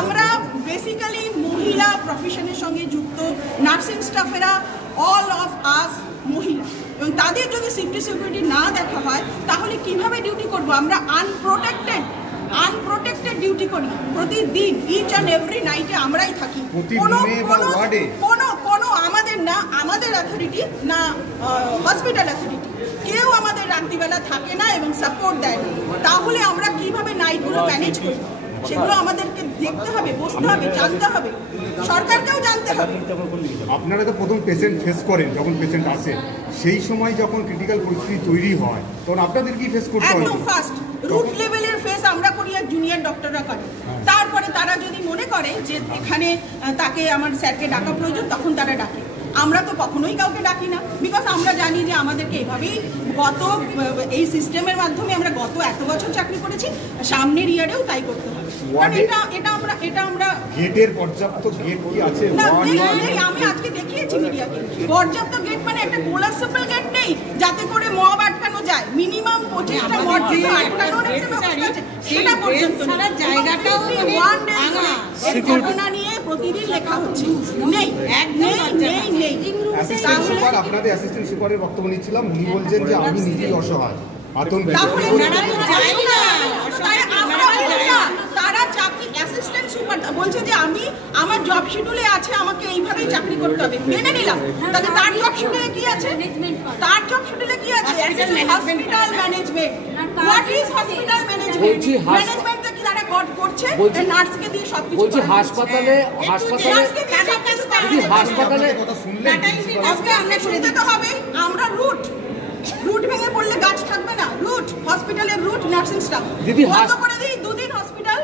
আমরা বেসিক্যালি মহিলা প্রফেশনের সঙ্গে যুক্ত নার্সিং স্টাফেরা অল অফ আস মহিলা, এবং তাদের যদি সেফটি সিকিউরিটি না দেখা হয় তাহলে কিভাবে ডিউটি করব? আমরা আনপ্রোটেক্টেড ডিউটি করি প্রতিদিন, ইচ অ্যান্ড এভরি নাইটে আমরাই থাকি। কোনো আমাদের না আমাদের অথরিটি না হসপিটাল অথরিটি কেউ আমাদের রাত্রিবেলা থাকে না এবং সাপোর্ট দেয় না। তাহলে আমরা কিভাবে নাইটগুলো ম্যানেজ করি সেগুলো আমাদেরকে দেখতে হবে, বসতে হবে, জানতে হবে, সরকারকেও জানতে হবে। আপনারা তো প্রথম পেশেন্ট ফেস করেন, যখন পেশেন্ট আসে সেই সময় যখন ক্রিটিক্যাল পরিস্থিতি তৈরি হয় তখন আপনাদের কি ফেস করতে হয়? একদম ফার্স্ট রুট লেভেলের ফেস আমরা করি আর জুনিয়র ডক্টররা করে। তারপরে তারা যদি মনে করে যে এখানে তাকে আমার স্যারকে ডাকা প্রয়োজন তখন তারা ডাকে। আমরা তো কখনোই কাউকে ডাকি না, বিকজ আমরা জানি যে আমাদেরকে এভাবেই এই সিস্টেমের মাধ্যমে আমরা গত এত বছর চাকরি করেছি, সামনের ইয়ারেও তাই করতে হবে। কারণ এটা আমরা গেটের পর্যাপ্ত গেট কি আছে? আমি আজকে দেখিয়েছি মিডিয়াকে, পর্যাপ্ত গেট মানে একটা কোলাপসেবল গেট নেই যাতে করে মব আটকানো যায়। মিনিমাম 25টা মব আটকানোর একটা ব্যবস্থা আছে, সেটা পর্যন্ত জায়গাটাও ঘটনা নিয়ে প্রতিদিন লেখা হচ্ছে, নেই নেই। আপনাদের অ্যাসিস্ট্যান্ট সুপারের বক্তব্য নিচ্ছিলাম, উনি বলছেন যে আমি নিজেই অসহায়, আতঙ্কিত। তারা চাকরি অ্যাসিস্ট্যান্ট সুপার বলছে যে আমি আমার জব শিডিউলে আছে, আমাকে এইভাবেই চাকরি করতে হবে, মেনে নিলাম। তাহলে তার জব শিডিউলে কি আছে? Hospital management. What is hospital management? ম্যানেজমেন্টটা কি তারা করছে? নার্সকে দিয়ে সবকিছু বলছি। হাসপাতালে শুনতে তো হবে। আমরা রুট ভেঙে পড়লে গাছ থাকবে না। হসপিটালের রুট নার্সিং স্টাফ বন্ধ করে দিই, দুদিন হসপিটাল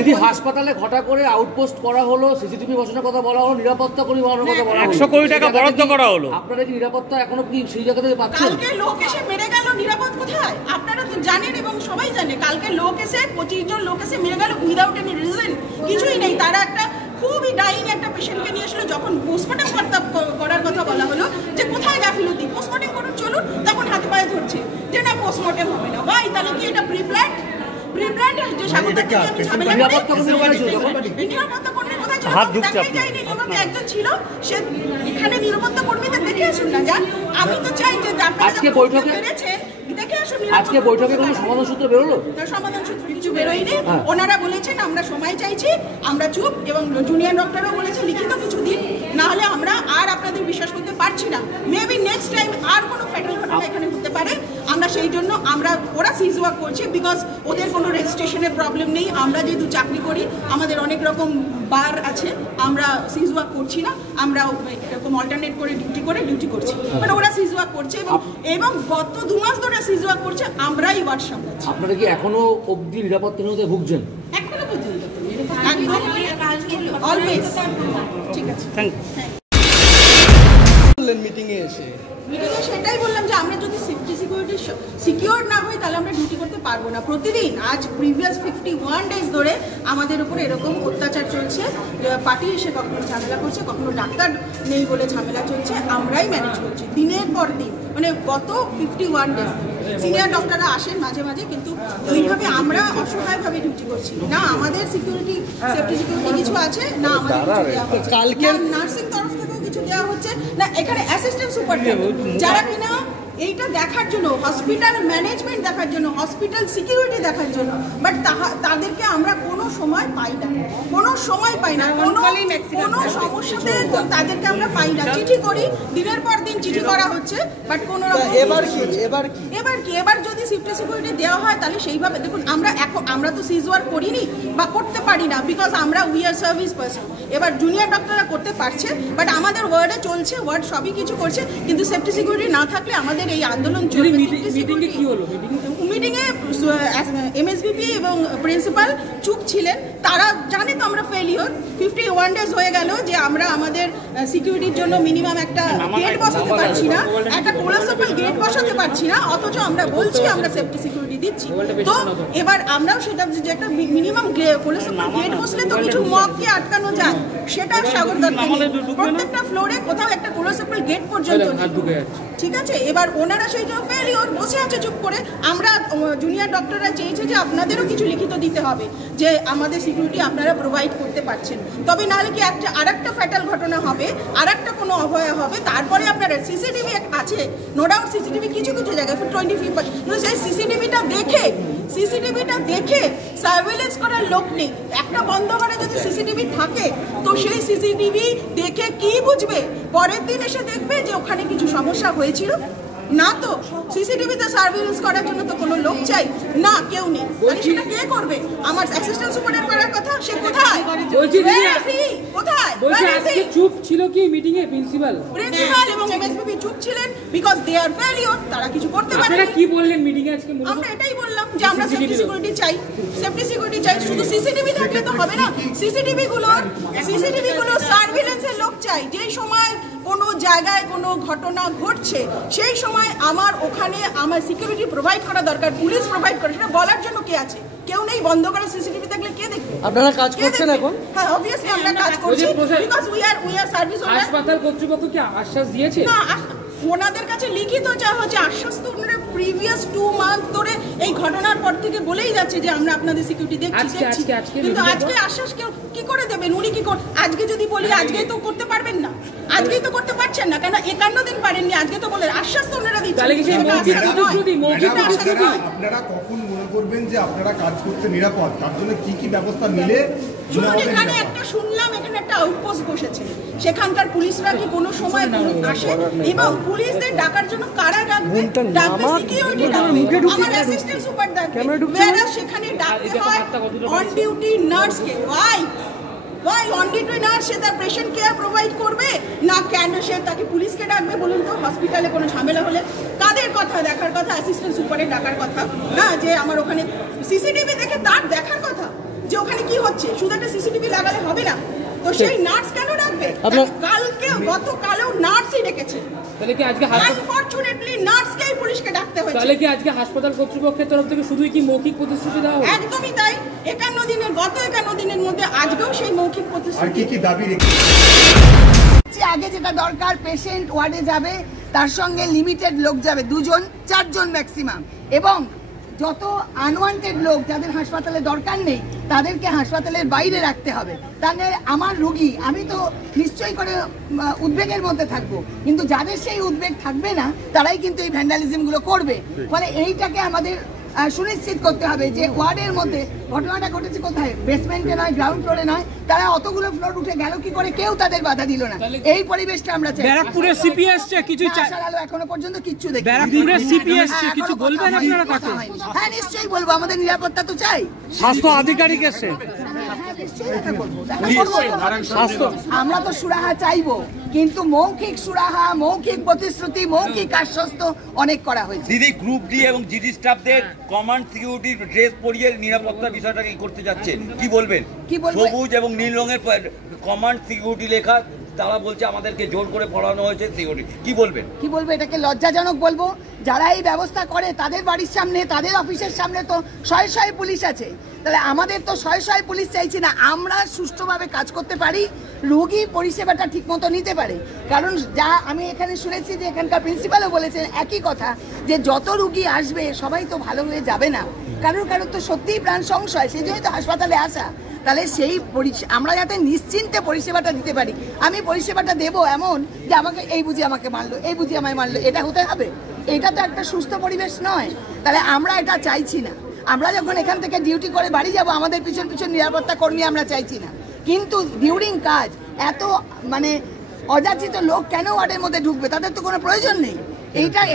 দিদি হাসপাতালে ঘটা করে আউটপোস্ট করা হলো, সিসিটিভি বসানোর কথা বলা হলো, নিরাপত্তা কর্মী বাড়ানোর কথা বলা হলো, 100 কোটি টাকা বরাদ্দ করা হলো। আপনারা কি নিরাপত্তা এখনো কি সেই জায়গা থেকে পাচ্ছেন? কালকে লোক এসে মেরে গেল, নিরাপদ কোথায়? আপনারা তো জানেন এবং সবাই জানে, কালকে লোক এসে 25 জন লোক এসে মেরে গেল উইদাউট এনি রিজন, কিছুই নেই। তারা একটা খুবই ডাইং একটা পেশেন্টকে নিয়ে আসলো, যখন পোস্টমর্টম করার কথা বলা হলো যে কোথায় গাফিলতি, পোস্টমর্টম করুন চলুন, তখন হাতে পায়ে ধরছে যে না পোস্টমর্টম হবে না। ভাই তাহলে কি এটা প্রিপ্ল্যান্ড যে স্বাগতাকে আমি ঝামেলা নিরাপত্তা কর্মী কোথায় ছিল? দেখাই যায়নি। নিরাপত্তা একজন ছিল, সে এখানে নিরাপত্তা কর্মীদের দেখে আসুন না যান। আমি তো চাই যে আজকে বৈঠকে দেখে আসুন। আজকে বৈঠকে কোনো সমাধান সূত্র বেরোলো? সমাধান সূত্র কিছু বেরোয়নি। ওনারা বলেছেন আমরা সময় চাইছি, আমরা চুপ, এবং জুনিয়র ডক্টরও বলেছে লিখিত কিছু দিন, না হলে আমরা আর আপনাদের বিশ্বাস করতে পারছি না। মেবি নেক্সট টাইম আর কোনো ফ্যাটাল ঘটনা এখানে হতে পারে। আমরা সেই জন্য ওরা সিজ ওয়ার্ক করছে, বিকজ ওদের কোনো রেজিস্ট্রেশনের প্রবলেম নেই। আমরা যেহেতু চাকরি করি, আমাদের অনেক রকম বার আছে, আমরা সিজ ওয়ার্ক করছি না, আমরা এরকম অল্টারনেট করে ডিউটি করছি। মানে ওরা সিজ ওয়ার্ক করছে এবং গত 2 মাস ধরে সিজ ওয়ার্ক করছে, আমরাই ওয়ার্ড সামলাচ্ছি। আপনারা কি এখনো অবধি নিরাপত্তাহীনতায় ভুগছেন? এখনো পর্যন্ত অলওয়েজ। ঠিক আছে, থ্যাংক ইউ। মিটিংয়ে সেটাই বললাম যে আমরা যদি সেফটি সিকিউরিটি সিকিউর না হই তাহলে আমরা ডিউটি করতে পারবো না। প্রতিদিন আজ প্রিভিয়াস 51 ডেজ ধরে আমাদের উপর এরকম অত্যাচার চলছে। পার্টি এসে কখনো ঝামেলা করছে, কখনো ডাক্তার নেই বলে ঝামেলা চলছে, আমরাই ম্যানেজ করছি দিনের পর দিন। মানে গত 51 ডেজ সিনিয়র ডক্টররা আসেন মাঝে মাঝে, কিন্তু ওইভাবে আমরা অসহায়ভাবে ডিউটি করছি না। আমাদের সিকিউরিটি সেফটি সিকিউরিটি কিছু আছে না, আমাদের কালকে নার্সিং তরফ থেকেও কিছু দেওয়া হচ্ছে না। এখানে অ্যাসিস্ট্যান্ট সুপার যারা কিনা এইটা দেখার জন্য, হসপিটাল ম্যানেজমেন্ট দেখার জন্য, হসপিটাল সিকিউরিটি দেখার জন্য, বাট তাদেরকে আমরা কোনো সময় পাই না, কোনো সমস্যাতে তাদেরকে আমরা পাই না। চিঠি করি, দিনের পর দিন চিঠি করা হচ্ছে, বাট কোনো রকম এবার যদি সেফটি সিকিউরিটি দেওয়া হয় তাহলে সেইভাবে দেখুন। আমরা তো সিজ ওয়ার্ক করিনি বা করতে পারি না, বিকজ আমরা উই আর সার্ভিস পারসন। এবার জুনিয়র ডক্টররা করতে পারছে, বাট আমাদের ওয়ার্ডে চলছে, ওয়ার্ড সবই কিছু করছে, কিন্তু সেফটি সিকিউরিটি না থাকলে আমাদের এই আন্দোলন চলবে। মিটিংয়ে এমএসবিপি এবং প্রিন্সিপাল চুপ ছিলেন। তারা জানে তো আমরা ফেলিওর। 51 ডেজ হয়ে গেল যে আমরা আমাদের সিকিউরিটির জন্য মিনিমাম একটা গেট বসাতে পারছি না, একটা কোলাপসেবল গেট বসাতে পারছি না, অথচ আমরা বলছি আমরা সেফটি সিকিউরিটি দিচ্ছি। তো এবার আমরাও সেটা যে একটা মিনিমাম কোলেস্ট্রল গেট বসলে তো কিছু মগকে আটকানো যায়, সেটা সাগর দত্ত প্রত্যেকটা ফ্লোরে কোথাও একটা কোলেস্ট্রল গেট পর্যন্ত নেই। ঠিক আছে, এবার ওনারা সেই জন্য ফেলিওর বসে আছে চুপ করে। আমরা জুনিয়র ডক্টররা চেয়েছে যে আপনাদেরও কিছু লিখিত দিতে হবে যে আমাদের সিকিউরিটি আপনারা প্রোভাইড করতে পারছেন, তবে নাহলে কি একটা আরেকটা ফ্যাটাল ঘটনা হবে, আরেকটা কোনো অভয়া হবে। তারপরে আপনারা সিসিটিভি আছে, নো ডাউট সিসিটিভি কিছু কিছু জায়গায় 25 সেই সিসিটিভিটা দেখে সার্ভেলেন্স করার লোক নেই। একটা বন্ধ করে যদি সিসিটিভি থাকে তো সেই সিসিটিভি দেখে কি বুঝবে? পরের দিন এসে দেখবে যে ওখানে কিছু সমস্যা হয়েছিল না। তো সিসিটিভিতে সার্ভেলেন্স করার জন্য তো কোনো লোক চাই না, কেউ নেই। তাহলে সেটা কে করবে? আমার অ্যাসিস্ট্যান্ট সুপারিনটেন্ডেন্ট করার কথা, সে কোথায়? কোথায়? চুপ ছিল কি মিটিং এ প্রিন্সিপাল এবং এমএসপিবি চুপ ছিলেন বিকজ দে আর ফেলিওর, তারা কিছু করতে পারে না। আপনারা কি বললেন মিটিং এ আজকে? আমরা এটাই বললাম যে আমরা সেফটি সিকিউরিটি চাই। শুধু সিসিটিভি থাকলে তো হবে না, সিসিটিভি গুলো সার্ভেলেন্সের লোক চাই। যেই সময় কোনো জায়গায় কোনো ঘটনা ঘটছে সেই সময় আমার ওখানে আমার সিকিউরিটি প্রোভাইড করা দরকার, পুলিশ প্রোভাইড করে, সেটা বলার জন্য কে আছে? কেউ নেই। বন্ধ করে সিসিটিভি থাকলে কে দেখবে? আপনারা কাজ করছেন এখন? হ্যাঁ, obviously আমরা কাজ করছি বিকজ উই আর সার্ভিস ওনার। হাসপাতাল কর্তৃপক্ষ কি আশ্বাস দিয়েছে? না, ওনাদের কাছে লিখিত চাওয়া হচ্ছে আশ্বাস। তো ওনারা প্রিভিয়াস 2 মান্থ ধরে এই ঘটনার পর থেকে বলেই যাচ্ছে যে আমরা আপনাদের সিকিউরিটি দেখছি, কিন্তু আজকে আশ্বাস কেউ কি করে দেবেন? উনি কি আজকে যদি বলি আজকেই তো করতে পারবেন না, আজকেই তো করতে পারছেন না, কেন 51 দিন পারেননি, আজকে তো বলে আশ্বাস তো ওনারা দিচ্ছেন। আপনারা কখন মনে করবেন যে আপনারা কাজ করতে নিরাপদ, তার জন্য কি কি ব্যবস্থা নিলে? এখানে একটা শুনলাম এখানে একটা আউটপোস্ট বসেছে, সেখানকার পুলিশরা কি কোনো সময় আসে? এবং পুলিশদের ডাকার জন্য কারা ডাকবে? সিকিউরিটি ডাকবে, আমার অ্যাসিস্ট্যান্ট সুপার ডাকবে, সেখানে ডাকতে হয় অন ডিউটি নার্সকে। ওয়াই অন ডিউটি নার্স সে তার পেশেন্ট কেয়ার প্রোভাইড করবে না, কেন সে তাকে পুলিশকে ডাকবে? বলুন তো, হসপিটালে কোনো ঝামেলা হলে কাদের কথা দেখার কথা? অ্যাসিস্ট্যান্ট সুপারের ডাকার কথা না, যে আমার ওখানে সিসিটিভি দেখে তার দেখার কথা যে ওখানে কি হচ্ছে। শুধু একটা সিসিটিভি লাগালে হবে না, তো সেই নার্স কেন ডাকবে? গতকালও নার্সই ডেকেছে। তাহলে কি আজকে আনফরচুনেটলি নার্সকেই পুলিশকে ডাকতে হয়েছে। তাহলে কি আজকে হাসপাতাল কর্তৃপক্ষের তরফ থেকে শুধুই কি মৌখিক প্রতিশ্রুতি দেওয়া হবে? একদমই তাই। 51 দিনের মধ্যে আজকেও সেই মৌখিক প্রতিশ্রুতি। আর কি কি দাবি রেখেছে? আগে যেটা দরকার, পেশেন্ট ওয়ার্ডে যাবে, তার সঙ্গে লিমিটেড লোক যাবে, 2-4 জন ম্যাক্সিমাম, এবং যত আনওয়ান্টেড লোক যাদের হাসপাতালে দরকার নেই তাদেরকে হাসপাতালের বাইরে রাখতে হবে। তাহলে আমার রোগী, আমি তো নিশ্চয়ই করে উদ্বেগের মধ্যে থাকবো, কিন্তু যাদের সেই উদ্বেগ থাকবে না তারাই কিন্তু এই ভ্যান্ডালিজমগুলো করবে। ফলে এইটাকে আমাদের সুনিশ্চিত করতে হবে যে ওয়ার্ডের মধ্যে ঘটনাটা ঘটেছে কোথায়, বেসমেন্টে নয়, গ্রাউন্ড ফ্লোরে নয়, তারা অতগুলো ফ্লোর উঠে গেল কি করে, কেউ তাদের বাধা দিল না। এই পরিবেশটা আমরা চাই। ব্যারাকপুরের সিপি এসছে কিছু আলো এখনো পর্যন্ত কিচ্ছু দেখি। ব্যারাকপুরের সিপি এসছে কিছু বলবেন আপনারা তাকে? হ্যাঁ, নিশ্চয়ই বলবো, আমাদের নিরাপত্তা তো চাই। স্বাস্থ্য আধিকারিক এসছে, আমরা তো সুরাহা চাইবো, কিন্তু মৌখিক সুরাহা, মৌখিক প্রতিশ্রুতি, মৌখিক আশ্বস্ত অনেক করা হয়েছে। দিদি, গ্রুপ ডি এবং জিডি স্টাফদের কমান্ড সিকিউরিটি ড্রেস পরিয়ে নিরাপত্তার বিষয়টাকে করতে যাচ্ছে, কি বলবেন? সবুজ এবং নীল রঙের কমান্ড সিকিউরিটি লেখা, তারা বলছে আমাদেরকে জোর করে পড়ানো হয়েছে সিকিউরিটি, কি বলবেন? এটাকে লজ্জাজনক বলবো। যারা এই ব্যবস্থা করে তাদের বাড়ির সামনে, তাদের অফিসের সামনে তো শয়ে পুলিশ আছে, তাহলে আমাদের তো শয়ে পুলিশ চাইছি না। আমরা সুষ্ঠুভাবে কাজ করতে পারি, রোগী পরিষেবাটা ঠিকমতো নিতে পারে। কারণ যা আমি এখানে শুনেছি যে এখানকার প্রিন্সিপালও বলেছেন একই কথা, যে যত রোগী আসবে সবাই তো ভালো হয়ে যাবে না, কারোর তো সত্যিই প্রাণ সংশয়, সেই জন্যই তো হাসপাতালে আসা। তাহলে সেই আমরা যাতে নিশ্চিন্তে পরিষেবাটা দিতে পারি, আমি পরিষেবাটা দেবো এমন যে আমাকে এই বুঝি আমাকে মারলো, এই বুঝি আমায় মারলো, এটা হতে হবে? এটা তো একটা সুস্থ পরিবেশ নয়। তাহলে আমরা এটা চাইছি না। আমরা যখন এখান থেকে ডিউটি করে বাড়ি যাব, আমাদের পিছন নিরাপত্তা কর্মী আমরা চাইছি না, কিন্তু ডিউরিং কাজ এত অযাচিত লোক কেন ওয়ার্ডের মধ্যে ঢুকবে? তাদের তো কোনো প্রয়োজন নেই।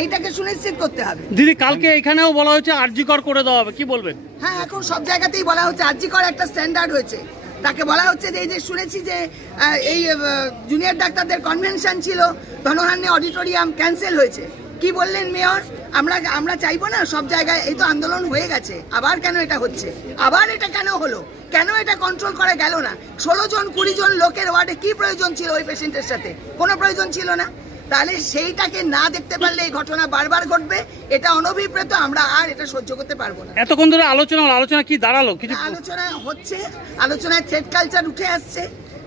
এইটাকে সুনিশ্চিত করতে হবে। দিদি, কালকে এখানেও বলা হয়েছে আরজিকর করে দেওয়া হবে, কি বলবেন? হ্যাঁ, এখন সব জায়গাতেই বলা হচ্ছে আরজিকর একটা স্ট্যান্ডার্ড হয়েছে। তাকে বলা হচ্ছে যে এই যে শুনেছি যে এই জুনিয়র ডাক্তারদের কনভেনশন ছিল, ধনহান্নে অডিটোরিয়াম ক্যান্সেল হয়েছে। কি বললেন মেয়র? আমরা চাইবো না সব জায়গায়, এই তো আন্দোলন হয়ে গেছে, আবার কেন এটা হচ্ছে? আবার এটা কেন হলো? কেন এটা কন্ট্রোল করা গেল না? 16 জন 20 জন লোকের ওয়ার্ডে কি প্রয়োজন ছিল ওই পেশেন্টের সাথে? কোনো প্রয়োজন ছিল না। তাহলে সেইটাকে না দেখতে পারলে এই ঘটনা বারবার ঘটবে। এটা অনভিপ্রেত, আমরা আর এটা সহ্য করতে পারবো না। এতক্ষণ ধরে আলোচনা কি দাঁড়ালো? কিছু আলোচনা হচ্ছে, আলোচনায় থ্রেড কালচার উঠে আসছে,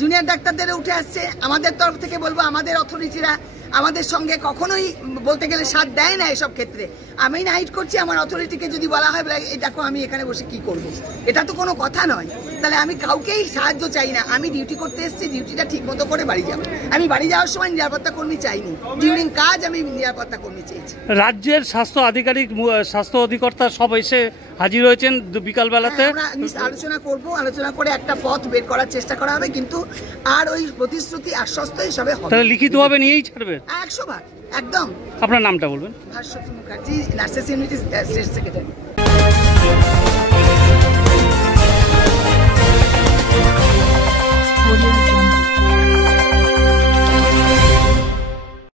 জুনিয়র ডাক্তারদের উঠে আসছে। আমাদের তরফ থেকে বলবো, আমাদের অথরিটিরা আমাদের সঙ্গে কখনোই বলতে গেলে সাথ দেয় না এসব ক্ষেত্রে। আমি নাইট করছি, আমার অথরিটিকে যদি বলা হয় এই দেখো আমি এখানে বসে কি করব, এটা তো কোনো কথা নয়। তাহলে আমি কাউকেই সাহায্য চাই না। আমি ডিউটি করতে এসেছি, ডিউটিটা ঠিক মতো করে বাড়ি যাবো। আমি বাড়ি যাওয়ার সময় নিরাপত্তা কর্মী চাইনি, ডিউরিং কাজ আমি নিরাপত্তা কর্মী চেয়েছি। রাজ্যের স্বাস্থ্য আধিকারিক, স্বাস্থ্য অধিকর্তা সব এসে হাজির হয়েছেন বিকালবেলাতে। আমরা আলোচনা করব, আলোচনা করে একটা পথ বের করার চেষ্টা করা হবে, কিন্তু আর ওই প্রতিশ্রুতি আশ্বস্ত হিসাবে হবে। তাহলে লিখিতভাবে নিয়েই ছাড়বে 100 বার, একদম। আপনার নামটা বলবেন? Bhaswati Mukherjee, nurses unity state secretary.